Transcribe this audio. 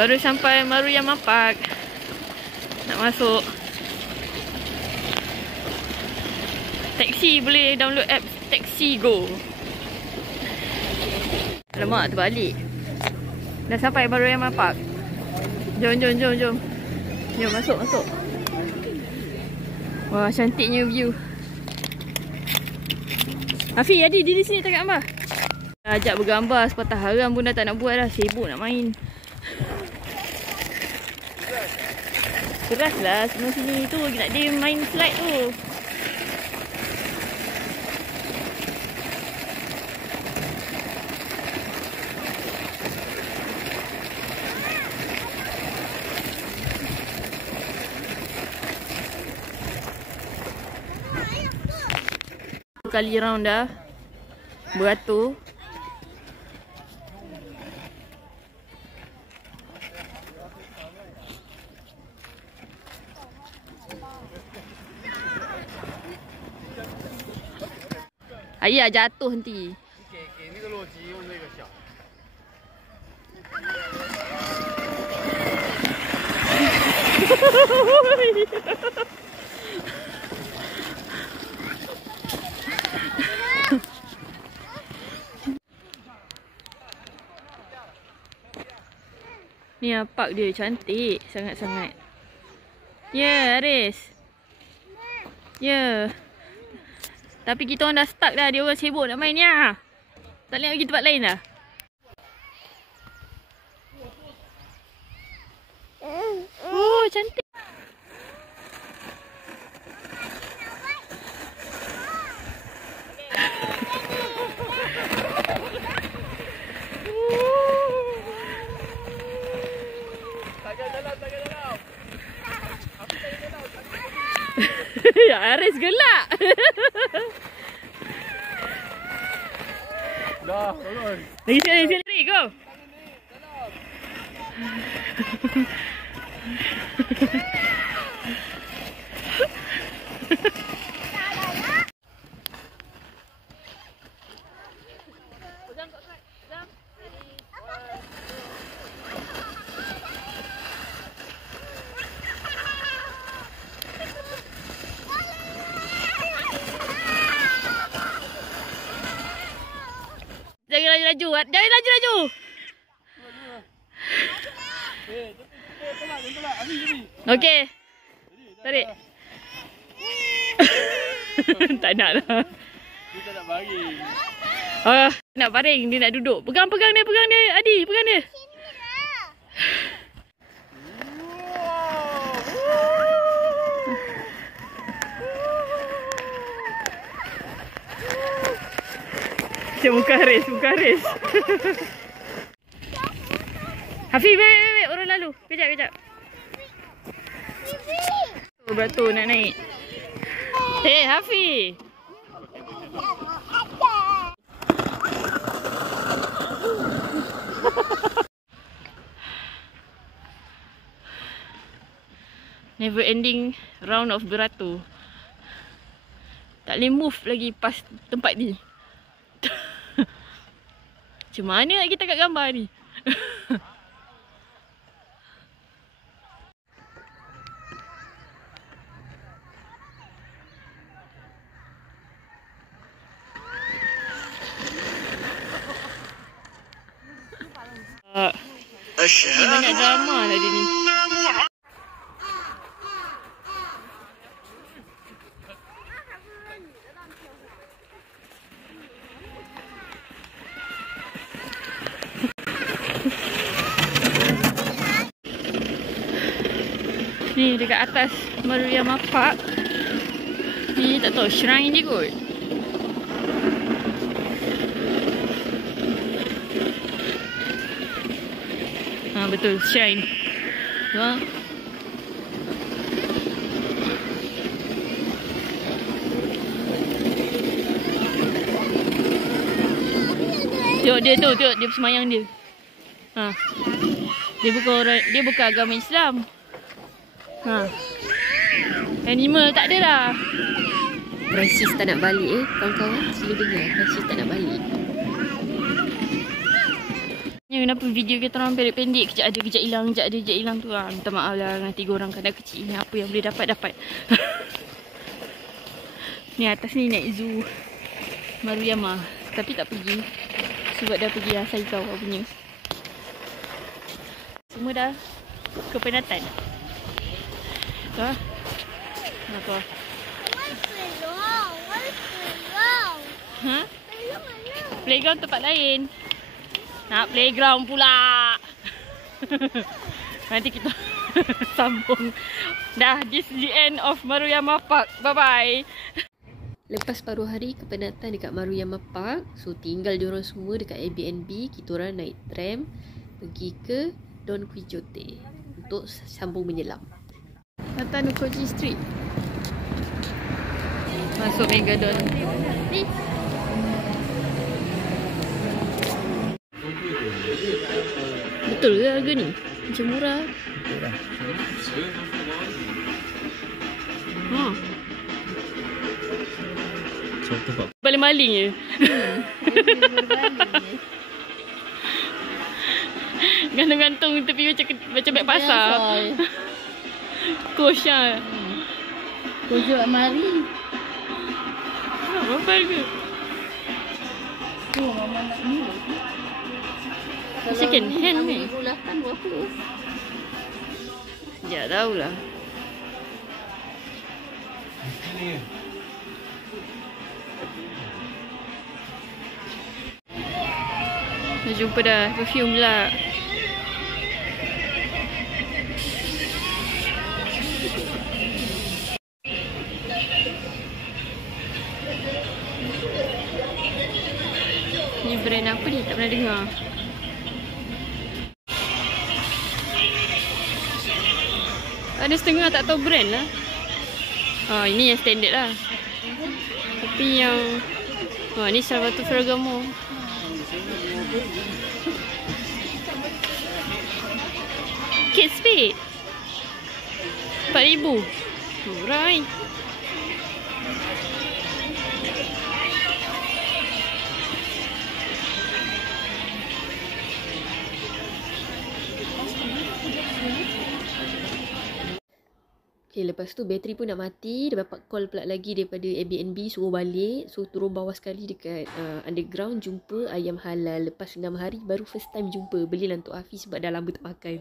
Baru sampai Maruyama Park. Nak masuk. Taxi, boleh download app Taxi Go. Alamak, terbalik. Dah sampai Maruyama Park. Jom. Jom masuk. Wah, cantiknya view. Hafiz, Adi di sini tak gambar. Ajak bergambar sepatah haram pun dah tak nak buat dah. Sibuk nak main. Keras lah semua sini tu. Nak dia main slide tu. Kali round dah beratur. Ayah jatuh nanti. Ni park dia cantik sangat-sangat. Ya, Aris. Ya. Tapi kita orang dah stuck dah. Dia orang sibuk nak main ni lah. Tak boleh pergi tempat lain dah. Oh, cantik. Ya, Aris gelak. Dah, tolong. Lagi sekali, go. Jangan laju. Okey. Tarik. Tak nak lah. Dia tak nak baring. Nak baring, dia nak duduk. Pegang dia, Adi, pegang dia. Macam muka Haris. Hafiz, wait. Orang lalu. Kejap. Beratur nak naik. Hey, Hafiz. Never ending round of beratur. Tak boleh move lagi pas tempat ni. Macam mana nak kita kat gambar ni? Banyak drama lah dia ni. Ni dekat atas Maruyama Park. Ni tak tahu shrine dia kot. Betul, shrine. Ha. Tengok dia tu, tengok dia semayang dia. Ha. Dia bukan agama Islam. Ha. Animal tak ada dah. Francis tak nak balik kawan-kawan. Sila dengar, Francis tak nak balik. Yang kenapa video kita orang pendek-pendek. Kejap ada, kejap hilang, kejap ada, kejap hilang tu lah. Minta maaf lah dengan 3 orang kadang kecil ni. Apa yang boleh dapat. Ni atas ni naik zoo Maruyama. Tapi tak pergi. Sebab dah pergi lah Saikau punya. Semua dah kepenatan. Ha? Kenapa? Ha? Playground tempat lain. Nak playground pula. Nanti kita sambung. Dah, this is the end of Maruyama Park. Bye-bye. Lepas paruh hari kepenatan dekat Maruyama Park, so tinggal diorang semua dekat Airbnb. Kita orang naik tram pergi ke Don Quixote untuk sambung menyelam. Datang ke Koji Street. Masuk Megalodon. Ni. Betul ke harga ni? Macam murah. Baling-baling je. Gantung-gantung tepi macam beg pasar. Kosh lah. Kosh kat mari. Berapa harga? Oh, mama nak ni. Second hand ni. $6,008 berapa? Ya, tahulah. Dah jumpa dah. Perfume pula. Ni brand apa ni? Tak pernah dengar. Ada setengah tak tahu brand lah. Oh, ini yang standard lah. Tapi yang ni Salvatore Ferragamo. Kate Spade 4,000. Murah ni. Okay, lepas tu bateri pun nak mati. Dia dapat call pula lagi daripada Airbnb suruh balik. So turun bawah sekali dekat underground, jumpa ayam halal. Lepas 6 hari baru first time jumpa. Belilah untuk Hafiz sebab dah lama tak makan.